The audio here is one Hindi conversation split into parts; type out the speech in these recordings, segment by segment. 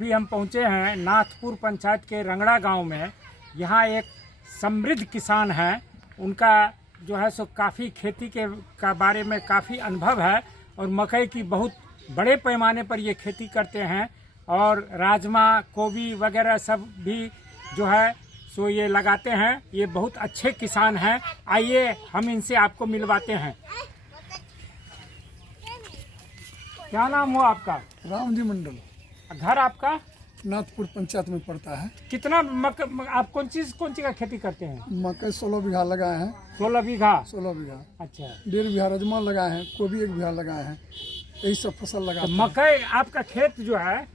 अभी हम पहुंचे हैं नाथपुर पंचायत के रंगड़ा गांव में। यहाँ एक समृद्ध किसान हैं, उनका जो है सो काफ़ी खेती का बारे में काफ़ी अनुभव है और मकई की बहुत बड़े पैमाने पर ये खेती करते हैं और राजमा गोभी वगैरह सब भी जो है सो ये लगाते हैं। ये बहुत अच्छे किसान हैं। आइए हम इनसे आपको मिलवाते हैं। क्या नाम हो आपका? रामजी मंडल। घर आपका? नाथपुर पंचायत में पड़ता है। कितना आप कौन चीज का खेती करते हैं? मकई 16 बीघा लगाए हैं। 16 बीघा? 16 बीघा। अच्छा। 1.5 बीघा राजमा लगाए हैं, गोभी 1 बीघा लगाए हैं, यही सब फसल लगाते हैं। मकई आपका खेत जो है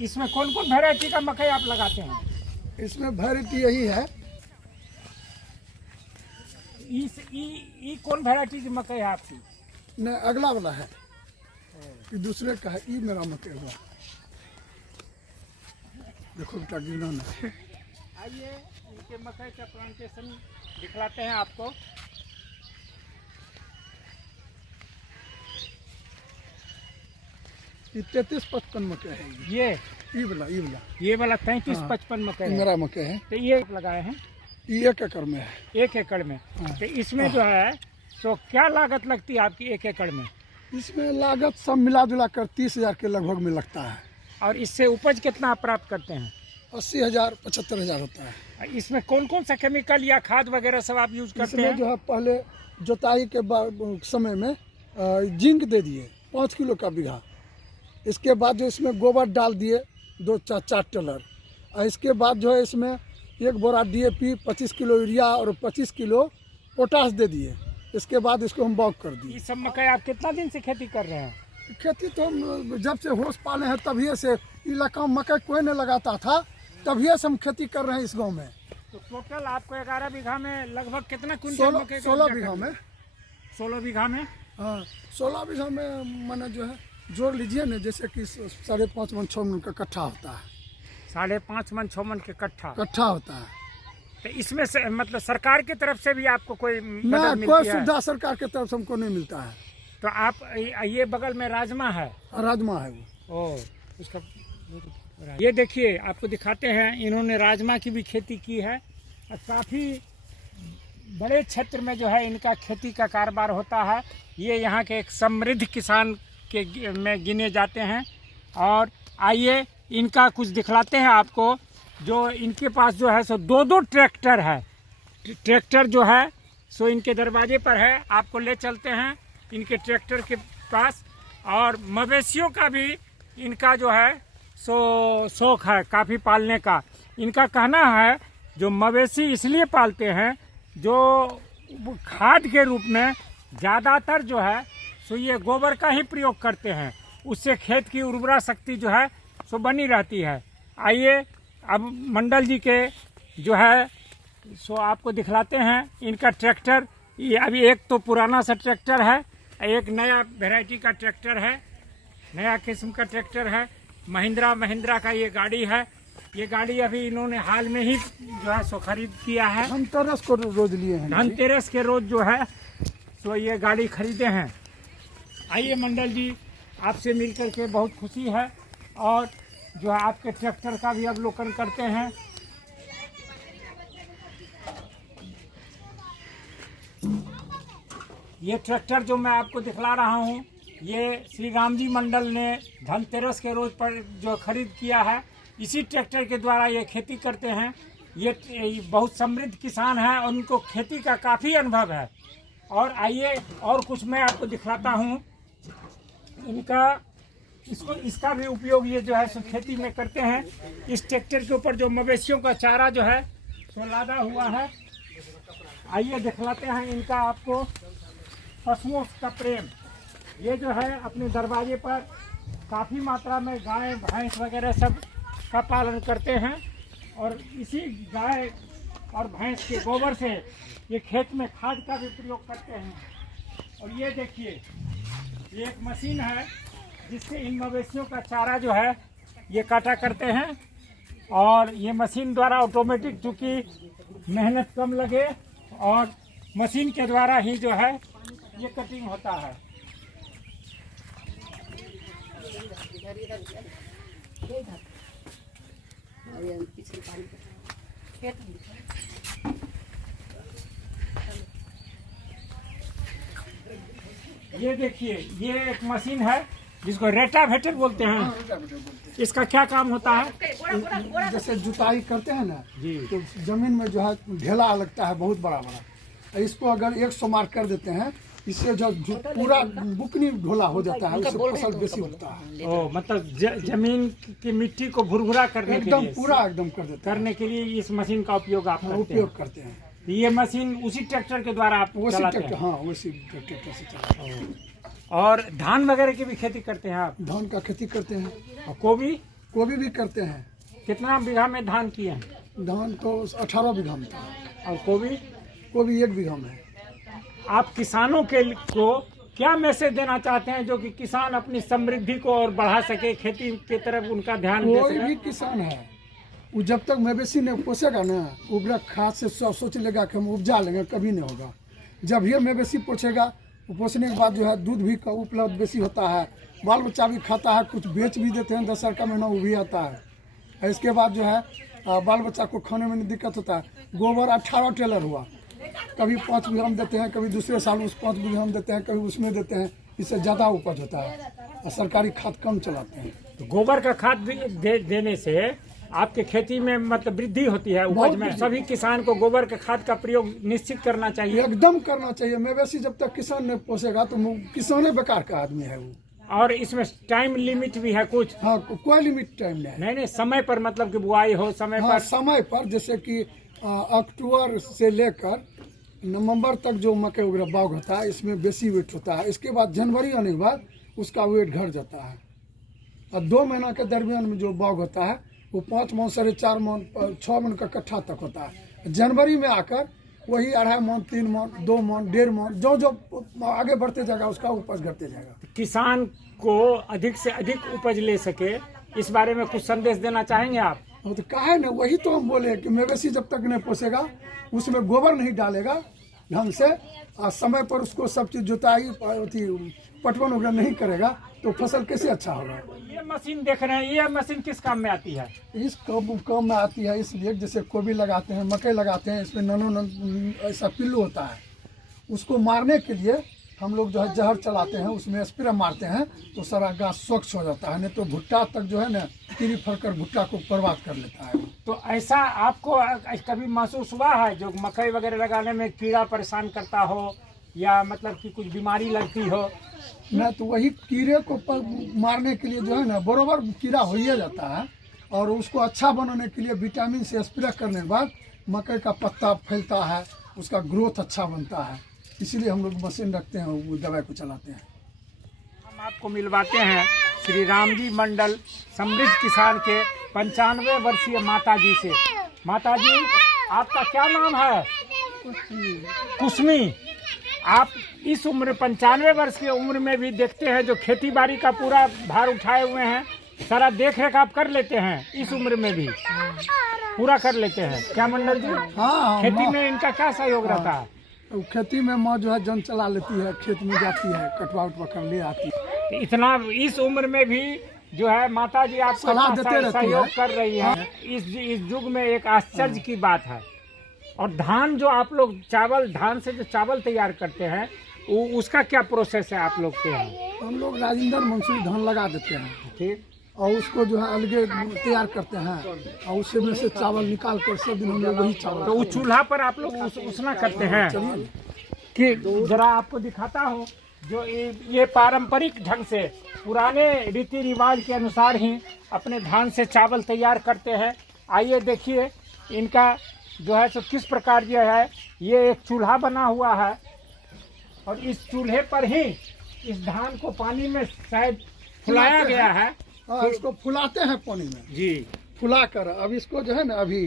इसमें कौन कौन वैरायटी का मकई आप लगाते हैं? इसमें वैरायटी यही है। कौन वैरायटी की मकई है आपकी? न अगला वाला है, ये दूसरे का है। ये मेरा मकई हुआ, देखो बेटा गिरना है। आइए इनके मकई का प्लांटेशन दिखलाते हैं आपको। ये 33-55 मकई है। ये वाला 33-55 मकई है। मेरा मकई है। तो ये लगाए हैं? ये 1 एकड़ में है। 1 एकड़ में। तो इसमें जो है तो क्या लागत लगती है आपकी 1 एकड़ में? इसमें लागत सब मिला जुला कर 30,000 के लगभग में लगता है। और इससे उपज कितना आप प्राप्त करते हैं? 80,000 75,000 होता है। इसमें कौन कौन सा केमिकल या खाद वगैरह सब आप यूज करते हैं? जो है पहले जोताई के समय में जिंक दे दिए 5 किलो का बीघा। इसके बाद जो इसमें गोबर डाल दिए 2-4 टेलर। और इसके बाद जो है इसमें 1 बोरा DAP, 25 किलो यूरिया और 25 किलो पोटास दे दिए। इसके बाद इसको हम बॉक कर दिए। ये सब मकई आप कितना दिन से खेती कर रहे हैं? खेती तो हम जब से होश पाले हैं तभी से। इलाका में मकई कोई नहीं लगाता था, तभी से हम खेती कर रहे हैं इस गांव में। तो टोटल आपको 11 बीघा में लगभग कितना कुंटल मकई? 16 बीघा में। 16 बीघा में? हाँ, 16 बीघा में मैंने जो है जोड़ लीजिए ना, जैसे कि 5.5 मन 6 मन का कट्ठा होता है। 5.5 मन 6 मन के कट्ठा होता है। तो इसमें से मतलब सरकार की तरफ से भी आपको कोई मदद मिलती कोई है? सुविधा सरकार की तरफ से हमको नहीं मिलता है। तो आप ये बगल में राजमा है? राजमा है वो। उसका ये देखिए आपको दिखाते हैं। इन्होंने राजमा की भी खेती की है और काफ़ी बड़े क्षेत्र में जो है इनका खेती का कारोबार होता है। ये यहाँ के एक समृद्ध किसान के में गिने जाते हैं। और आइए इनका कुछ दिखलाते हैं आपको। जो इनके पास जो है सो 2 ट्रैक्टर है। ट्रैक्टर जो है सो इनके दरवाजे पर है, आपको ले चलते हैं इनके ट्रैक्टर के पास। और मवेशियों का भी इनका जो है सो शौक है काफ़ी पालने का। इनका कहना है जो मवेशी इसलिए पालते हैं जो खाद के रूप में ज़्यादातर जो है सो ये गोबर का ही प्रयोग करते हैं। उससे खेत की उर्वरा शक्ति जो है सो बनी रहती है। आइए अब मंडल जी के जो है सो आपको दिखलाते हैं इनका ट्रैक्टर। ये अभी एक तो पुराना सा ट्रैक्टर है, एक नया वैरायटी का ट्रैक्टर है, नया किस्म का ट्रैक्टर है। महिंद्रा का ये गाड़ी है। ये गाड़ी अभी इन्होंने हाल में ही जो है सो खरीद किया है। धनतेरस को रोज लिए हैं। धनतेरस के रोज जो है सो ये गाड़ी खरीदे हैं। आइए मंडल जी, आपसे मिलकर के बहुत खुशी है और जो है आपके ट्रैक्टर का भी अवलोकन करते हैं। ये ट्रैक्टर जो मैं आपको दिखला रहा हूँ ये श्री रामजी मंडल ने धनतेरस के रोज पर जो खरीद किया है। इसी ट्रैक्टर के द्वारा ये खेती करते हैं। ये बहुत समृद्ध किसान है और उनको खेती का काफ़ी अनुभव है। और आइए और कुछ मैं आपको दिखलाता हूँ। इसका भी उपयोग ये जो है सो खेती में करते हैं। इस ट्रैक्टर के ऊपर जो मवेशियों का चारा जो है सो लादा हुआ है। आइए दिखलाते हैं इनका आपको पशुओं का प्रेम। ये जो है अपने दरवाजे पर काफ़ी मात्रा में गाय भैंस वगैरह सब का पालन करते हैं और इसी गाय और भैंस के गोबर से ये खेत में खाद का भी प्रयोग करते हैं। और ये देखिए ये एक मशीन है जिससे इन मवेशियों का चारा जो है ये काटा करते हैं। और ये मशीन द्वारा ऑटोमेटिक, चूँकि मेहनत कम लगे और मशीन के द्वारा ही जो है ये कटिंग होता है। पिछली पानी खेत में ये देखिए, ये एक मशीन है जिसको रेटावेटर बोलते हैं। इसका क्या काम होता है? जैसे जुताई करते हैं ना जी। तो जमीन में जो है ढेला लगता है बहुत बड़ा बड़ा, इसको अगर 100 मार कर देते हैं, इससे जो पूरा बुकनी ढोला हो जाता है, उससे फसल बेसी होता है। ओ मतलब जमीन की मिट्टी को भुरभुरा करने के एकदम लिए पूरा एकदम कर देते हैं, करने के लिए इस मशीन का उपयोग आप करते उपयोग हैं। करते हैं। ये मशीन उसी ट्रैक्टर के द्वारा आप उसी चलाते ट्रैक्टर, हैं। हाँ उसी ट्रैक्टर से चलाते हैं। और धान वगैरह की भी खेती करते हैं आप? धान का खेती करते हैं, और गोभी गोभी भी करते हैं। कितना बीघा में धान किए हैं? धान तो 18 बीघा में था, और गोभी? गोभी 1 बीघा में है। आप किसानों को क्या मैसेज देना चाहते हैं जो कि किसान अपनी समृद्धि को और बढ़ा सके, खेती की तरफ उनका ध्यान दे कोई सके? भी किसान है, वो जब तक मवेशी नहीं पोसेगा ना, उर्वरक खाद से सोच लेगा कि हम उपजा लेंगे, कभी नहीं होगा। जब ये मवेशी पोसेगा, वो पोसने के बाद जो है दूध भी का उपलब्ध बेसी होता है, बाल बच्चा भी खाता है, कुछ बेच भी देते हैं, 10 का महीना वो भी आता है। इसके बाद जो है बाल बच्चा को खाने में नहीं दिक्कत होता है। गोबर 18 टेलर हुआ, कभी 5 बीघा में देते हैं, कभी दूसरे साल उस 5 बीघा में देते हैं, कभी उसमें देते हैं, इससे ज़्यादा उपज होता है। और सरकारी खाद कम चलाते हैं। तो गोबर का खाद देने से आपके खेती में मतलब वृद्धि होती है, उपज में। सभी किसान को गोबर के खाद का प्रयोग निश्चित करना चाहिए। एकदम करना चाहिए। मवेशी जब तक किसान नहीं पोसेगा तो किसाने बेकार का आदमी है वो। और इसमें टाइम लिमिट भी है कुछ? हाँ, कोई लिमिट टाइम नहीं है। नहीं, समय पर मतलब कि बुआई हो समय हाँ, पर। समय पर, जैसे कि अक्टूबर से लेकर नवंबर तक जो मकई वगैरह बाग होता है, इसमें बेसी वेट होता है। इसके बाद जनवरी आने के बाद उसका वेट घट जाता है। और 2 महीना के दरमियान में जो बाग होता है वो 5 मन, 4.5 मन, 6 मन का कट्ठा तक होता है। जनवरी में आकर वही 2.5 मन, 3 मन, 2 मन, 1.5 मन, जो जो आगे बढ़ते जाएगा उसका उपज घटते जाएगा। किसान को अधिक से अधिक उपज ले सके, इस बारे में कुछ संदेश देना चाहेंगे आप? वो तो कहा है ना, वही तो हम बोले कि मवेशी जब तक नहीं पोसेगा, उसमें गोबर नहीं डालेगा ढंग से, और समय पर उसको सब चीज जुताई पटवन वगैरह नहीं करेगा, तो फसल कैसे अच्छा होगा। ये मशीन देख रहे हैं, ये मशीन किस काम में आती है? इस काम में आती है इसलिए, जैसे गोभी लगाते हैं, मकई लगाते हैं, इसमें ननो ऐसा पिल्लू होता है, उसको मारने के लिए हम लोग जो है जहर चलाते हैं, उसमें स्प्रे मारते हैं, तो सारा गाछ स्वच्छ हो जाता है। नहीं तो भुट्टा तक जो है ना कीड़ी फड़कर भुट्टा को बर्बाद कर लेता है। तो ऐसा आपको कभी महसूस हुआ है जो मकई वगैरह लगाने में कीड़ा परेशान करता हो, या मतलब कि कुछ बीमारी लगती हो? ना, तो वही कीड़े को मारने के लिए जो है ना बराबर कीड़ा हो ही जाता है, और उसको अच्छा बनाने के लिए विटामिन से स्प्रे करने के बाद मकई का पत्ता फैलता है, उसका ग्रोथ अच्छा बनता है। इसीलिए हम लोग मशीन रखते हैं, वो दवाई को चलाते हैं। हम आपको मिलवाते हैं श्री राम जी मंडल समृद्ध किसान के 95 वर्षीय माता जी से। माता जी, आपका क्या नाम है? कुसमी। आप इस उम्र 95 वर्ष की उम्र में भी देखते हैं जो खेती बाड़ी का पूरा भार उठाए हुए हैं, सारा देख रेख आप कर लेते हैं, इस उम्र में भी पूरा कर लेते हैं क्या मंडल जी? हाँ, खेती में इनका क्या सहयोग रहता है? खेती में माँ जो है जन चला लेती है, खेत में जाती है, कटवा उटवा कर ले आती है। तो इतना इस उम्र में भी जो है माता जी आपको सलाह इतना देते रहती सहयोग है। कर रही है। इस युग में एक आश्चर्य की बात है। और धान जो आप लोग धान से जो चावल तैयार करते हैं, उसका क्या प्रोसेस है आप लोग के यहाँ? हम लोग राजेंद्र मंसूरी धान लगा देते हैं, ठीक। और उसको जो है अलगे तैयार करते हैं, और उससे में से चावल निकाल कर सब दिन हम लोग वही चावल। तो उस चूल्हा पर आप लोग उसना करते हैं कि जरा आपको दिखाता हूँ, जो ये पारंपरिक ढंग से पुराने रीति रिवाज के अनुसार ही अपने धान से चावल तैयार करते हैं। आइए देखिए इनका जो है सो किस प्रकार जो है, ये एक चूल्हा बना हुआ है, और इस चूल्हे पर ही इस धान को पानी में शायद फुलाया गया है। हाँ, इसको फुलाते हैं पानी में जी। फुला कर, अब इसको जो है ना अभी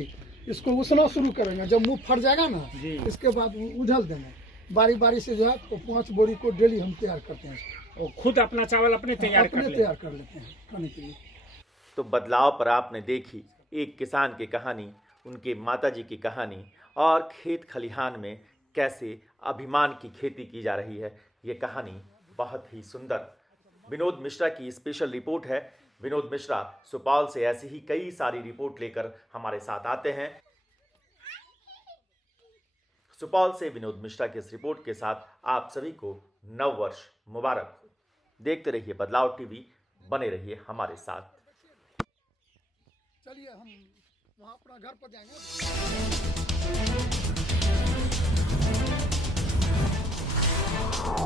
इसको उसना शुरू करेंगे। जब मुंह फट जाएगा ना, जी। इसके बाद उझल देंगे बारी बारी से जो है, तो 5 बोरी को डेली हम तैयार करते हैं। और खुद अपना चावल अपने तैयार अपने तैयार कर लेते हैं खाने के लिए। तो बदलाव पर आपने देखी एक किसान की कहानी, उनके माताजी की कहानी, और खेत खलिहान में कैसे अभिमान की खेती की जा रही है। ये कहानी बहुत ही सुंदर। विनोद मिश्रा की स्पेशल रिपोर्ट है विनोद मिश्रा सुपौल से ऐसी ही कई सारी रिपोर्ट लेकर हमारे साथ आते हैं। सुपौल से विनोद मिश्रा की इस रिपोर्ट के साथ आप सभी को नव वर्ष मुबारक हो। देखते रहिए बदलाव टीवी, बने रहिए हमारे साथ। चलिए हम वहाँ अपना घर पर जाएंगे।